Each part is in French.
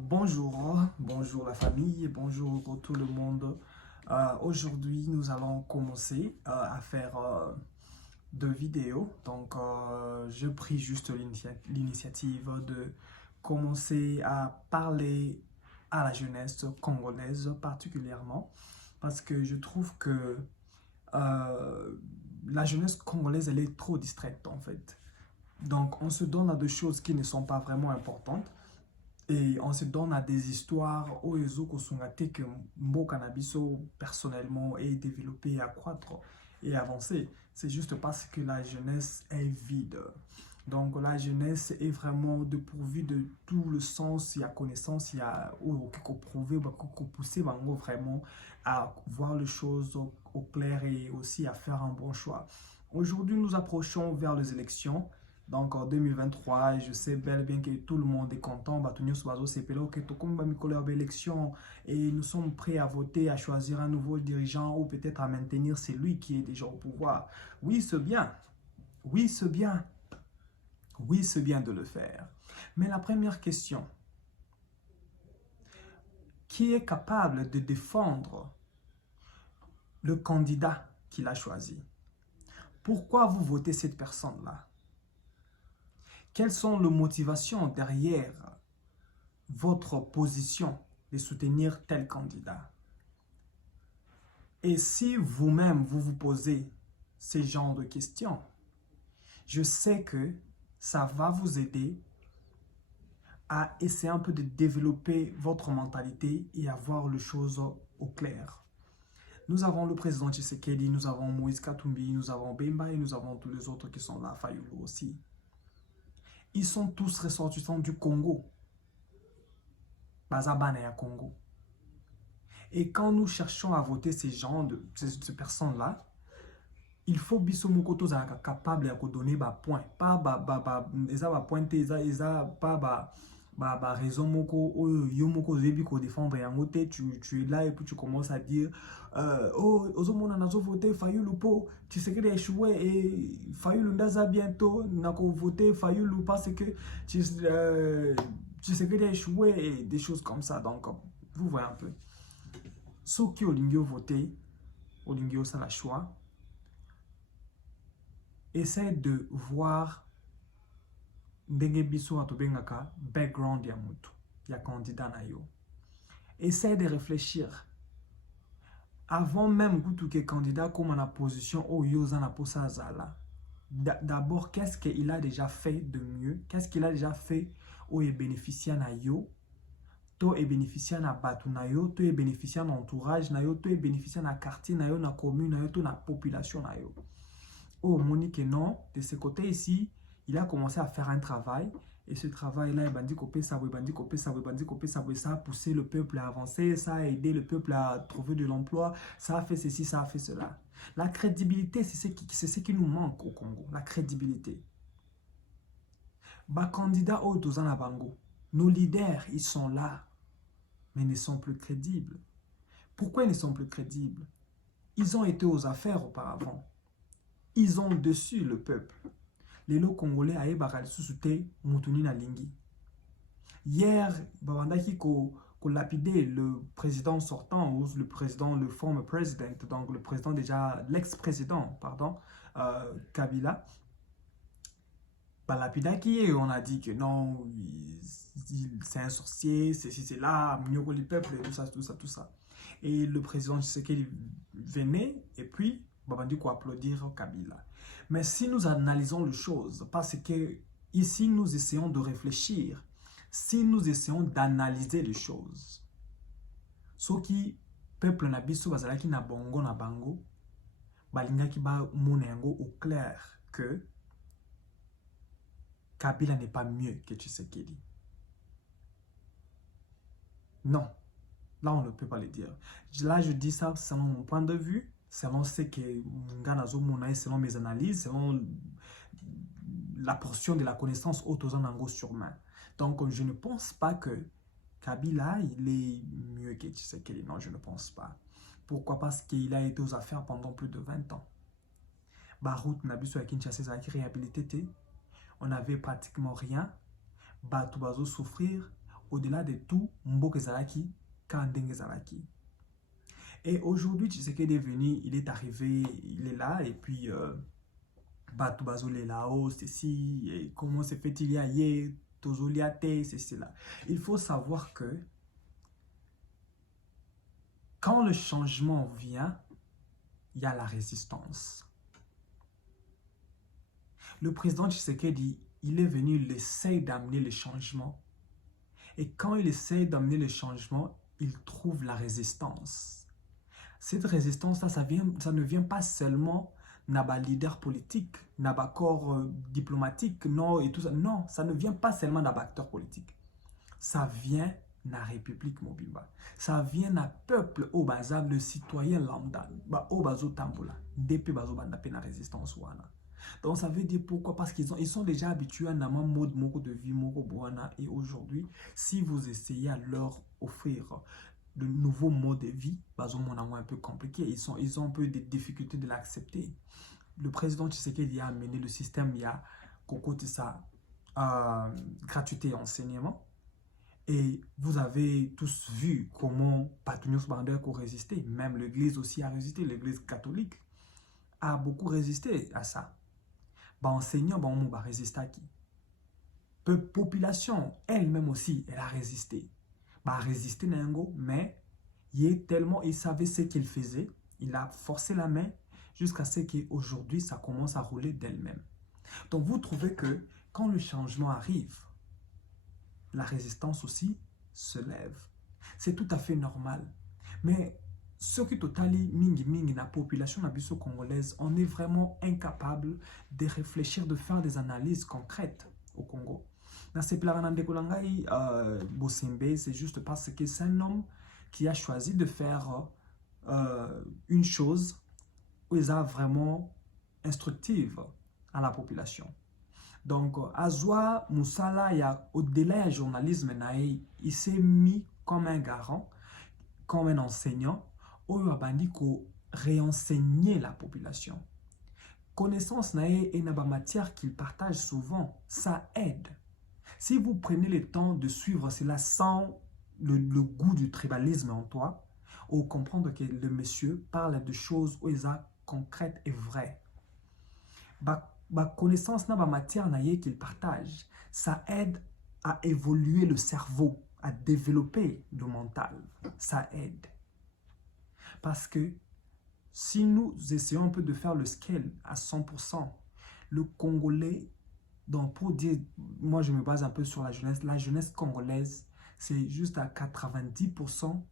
Bonjour la famille, bonjour tout le monde. Aujourd'hui, nous allons commencer à faire deux vidéos. Donc, je pris juste l'initiative de commencer à parler à la jeunesse congolaise particulièrement parce que je trouve que euh, la jeunesse congolaise, elle est trop distraite en fait. Donc, on se donne à des choses qui ne sont pas vraiment importantes. Et on se donne à des histoires où les autres que Mboka Nabiso personnellement est développé, accroître et avancer. C'est juste parce que la jeunesse est vide. Donc la jeunesse est vraiment dépourvue de tout le sens, il y a connaissance, il y a qu'on prouver, qu'on pousser vraiment à voir les choses au clair et aussi à faire un bon choix. Aujourd'hui, nous approchons vers les élections. Donc en 2023, je sais bel et bien que tout le monde est content. Élection et nous sommes prêts à voter, à choisir un nouveau dirigeant ou peut-être à maintenir celui qui est déjà au pouvoir. Oui, c'est bien. Oui, c'est bien. Oui, c'est bien de le faire. Mais la première question, qui est capable de défendre le candidat qu'il a choisi? Pourquoi vous votez cette personne-là? Quelles sont les motivations derrière votre position de soutenir tel candidat? Et si vous-même, vous vous posez ce genre de questions, je sais que ça va vous aider à essayer un peu de développer votre mentalité et à voir les choses au clair. Nous avons le président Tshisekedi, nous avons Moïse Katumbi, nous avons Bemba et nous avons tous les autres qui sont là, Fayoulou aussi. Ils sont tous ressortissants du Congo. Bazabane à Congo. Et quand nous cherchons à voter ces personnes-là, il faut biso mokoto za capable de donner ba point, pas eza ba pointe eza pas ba raison moko yo moko zebi ko défendre yango te, tu es là et puis tu commences à dire oh ozomona nazo voter Fayulu po Tshisekedi a échoué et Fayulu ndaza bientôt nako voter Fayulu parce que Tshisekedi a échoué et des choses comme ça. Donc vous voyez un peu ceux qui ont voté olingio ça la choix. Essaie de voir ndenge biso atobengaka background ya mutu ya candidat na yo. Essaie de réfléchir avant même que candidat comme en position ou yoza na posa zala. D'abord, qu'est-ce qu'il a déjà fait de mieux? Qu'est-ce qu'il a déjà fait ou est bénéficiant na yo? To est bénéficiant na batu na yo, to est bénéficiant na entourage na yo, to est bénéficiant na quartier na yo, na commune na yo, to na population na yo. Oh, Monique, non, de ce côté ici, il a commencé à faire un travail. Et ce travail-là, ça a poussé le peuple à avancer, ça a aidé le peuple à trouver de l'emploi, ça a fait ceci, ça a fait cela. La crédibilité, c'est ce qui nous manque au Congo, la crédibilité. Bah, candidats au Dozana Bango, nos leaders, ils sont là, mais ils ne sont plus crédibles. Pourquoi ils ne sont plus crédibles? Ils ont été aux affaires auparavant. Ils ont dessus le peuple. Les lots congolais aïe bakal susute mutuni na lingi. Hier, babandaki ko lapider le président sortant ou le former president, donc le président déjà l'ex-président, pardon, Kabila. Balapidaki et on a dit que non, c'est un sorcier, c'est là, mioko le peuple, et tout ça, tout ça, tout ça. Et le président Tshisekedi venait et puis babandi ko applaudir Kabila. Mais si nous analysons les choses, parce que ici nous essayons de réfléchir, si nous essayons d'analyser les choses, ce qui peuple na biso bazalaki na bongo na bango, balingaki ba monengo au clair que Kabila n'est pas mieux que Tshisekedi. Non, là on ne peut pas le dire. Là je dis ça selon mon point de vue, selon ce que selon mes analyses, selon la portion de la connaissance autosanango sur main. Donc je ne pense pas que Kabila il est mieux que Tshisekedi. Non, je ne pense pas. Pourquoi? Parce qu'il a été aux affaires pendant plus de 20 ans. Barout Nabiso à Kinshasa a réhabilité. On n'avait pratiquement rien. Batubazo souffrir. au-delà de tout, Mboka Zalaki, Kandenge Zalaki. Et aujourd'hui, Tshisekedi est venu, il est arrivé, il est là, et puis Batu Bazole là-haut, ceci, et comment se fait-il y a hier, Tozoliate, c'est cela. Il faut savoir que quand le changement vient, il y a la résistance. Le président Tshisekedi, il est venu, il essaie d'amener le changement. Et quand il essaie d'amener le changement, il trouve la résistance. Cette résistance-là, ça ne vient pas seulement d'un leader politique, d'un corps diplomatique, non, et tout ça. Non, ça ne vient pas seulement d'un acteur politique. Ça vient de la République Mobimba. Ça vient d'un peuple au bazar, le citoyen lambda, au bazo tambola, depuis bazo bandapé la résistance wana. Donc ça veut dire pourquoi? Parce qu'ils sont déjà habitués à un mode de vie moko boana, et aujourd'hui, si vous essayez à leur offrir de nouveaux modes de vie, bazo mon un peu compliqué, ils ont un peu des difficultés de l'accepter. Le président Tshisekedi a amené le système, il y a ça, gratuité et enseignement. Et vous avez tous vu comment Patunius Bandek a résisté. Même l'église aussi a résisté. L'église catholique a beaucoup résisté à ça. Bah, enseignant, bah, on va résister à qui? Population, elle-même aussi, elle a résisté. Bah, résisté Nengo, mais il savait ce qu'il faisait. Il a forcé la main jusqu'à ce qu'aujourd'hui, ça commence à rouler d'elle-même. Donc, vous trouvez que quand le changement arrive, la résistance aussi se lève. C'est tout à fait normal. Mais ce qui totali mingi la population congolaise, on est vraiment incapable de réfléchir, de faire des analyses concrètes au Congo. Dans ces Bosembe, c'est juste parce que c'est un homme qui a choisi de faire une chose où il est vraiment instructive à la population. Donc, Azwa Moussala, au-delà du journalisme, il s'est mis comme un garant, comme un enseignant, où il a dit qu'il réenseigner la population. Connaissance et la matière qu'il partage souvent, ça aide. Si vous prenez le temps de suivre cela sans le goût du tribalisme en toi, ou comprendre que le monsieur parle de choses où ils sont concrètes et vraies. La connaissance na ba matière qu'il partage, ça aide à évoluer le cerveau, à développer le mental. Ça aide. Parce que si nous essayons un peu de faire le scale à 100%, le Congolais, donc pour dire, moi je me base un peu sur la jeunesse congolaise, c'est juste à 90%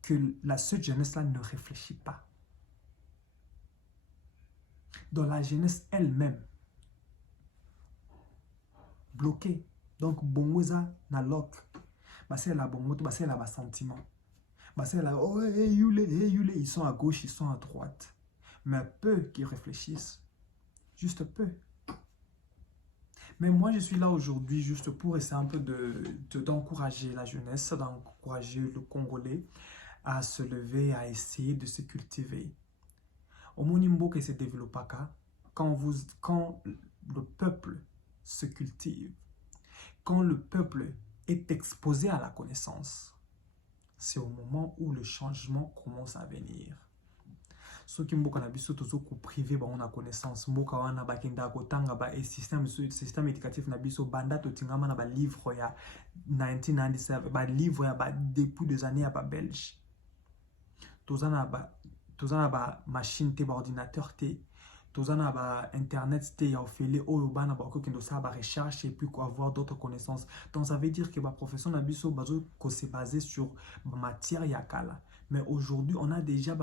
que cette jeunesse-là ne réfléchit pas. Dans la jeunesse elle-même, bloquée. Donc, bongoza na lock. C'est la bongo, c'est la sentiment. C'est la oh, hey, yule, ils sont à gauche, ils sont à droite. Mais peu qui réfléchissent. Juste peu. Mais moi, je suis là aujourd'hui juste pour essayer un peu d'encourager la jeunesse, d'encourager le Congolais à se lever, à essayer de se cultiver. Au Monimbo qui se développe quand le peuple se cultive, quand le peuple est exposé à la connaissance, c'est au moment où le changement commence à venir. Ceux qui mboka na biso tozo ko privé ba on a connaissance mboka wana ba kenda ko tanga ba système éducatif na biso banda to tingama na ba livre ya 1997 ba livre ya ba depuis des années ya ba belge tozana ba machine te ba ordinateur te tozana ba internet te ya ofele oyo bana ba ko kendo sa ba recherche et puis avoir d'autres connaissances. Donc ça veut dire que ba profession na biso bazo ko se baser sur matière ya kala. Mais aujourd'hui, on a déjà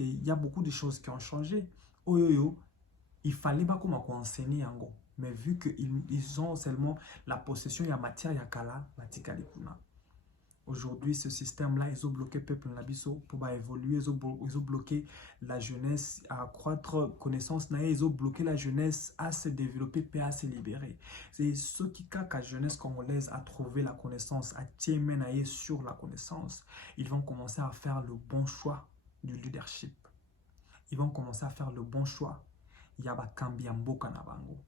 il y a beaucoup de choses qui ont changé. Il fallait pas qu'on enseigner en gros. Mais vu qu'ils ont seulement la possession de la matière, il y a kala, aujourd'hui, ce système-là, ils ont bloqué le peuple pour évoluer, ils ont bloqué la jeunesse à accroître connaissance, ils ont bloqué la jeunesse à se développer et à se libérer. C'est ce qui a la jeunesse congolaise à trouver la connaissance, à tirer sur la connaissance. Ils vont commencer à faire le bon choix du leadership. Ils vont commencer à faire le bon choix. Il y a Bakambi Mboka na bango.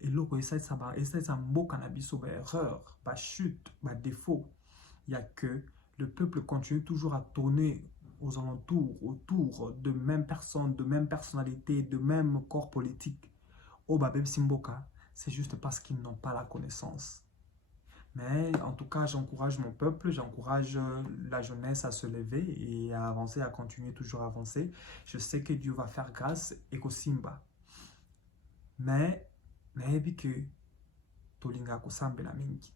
eloko esalisa mboka na biso erreur, chute, défaut. Il y a que le peuple continue toujours à tourner aux alentours, autour de mêmes personnes, de mêmes personnalités, de mêmes corps politiques. Au Babem Simboka, c'est juste parce qu'ils n'ont pas la connaissance. Mais en tout cas, j'encourage mon peuple, j'encourage la jeunesse à se lever et à avancer, à continuer toujours à avancer. Je sais que Dieu va faire grâce et qu'au Simba. Mais, que Tolinga Kosambela Mingi.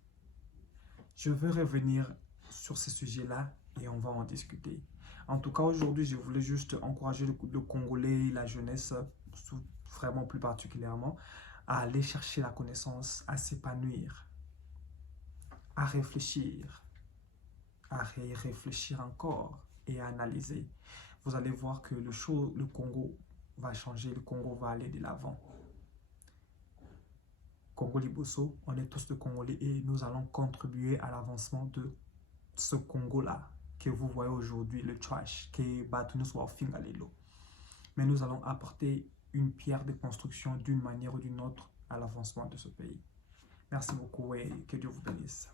Je veux revenir sur ce sujet-là et on va en discuter. En tout cas, aujourd'hui, je voulais juste encourager le Congolais, la jeunesse, vraiment plus particulièrement, à aller chercher la connaissance, à s'épanouir, à réfléchir, à réfléchir encore et à analyser. Vous allez voir que le Congo va changer, le Congo va aller de l'avant. Congo Liboso, on est tous de Congolais et nous allons contribuer à l'avancement de ce Congo-là que vous voyez aujourd'hui, le trash, qui est battu sur Fingalelo. Mais nous allons apporter une pierre de construction d'une manière ou d'une autre à l'avancement de ce pays. Merci beaucoup et que Dieu vous bénisse.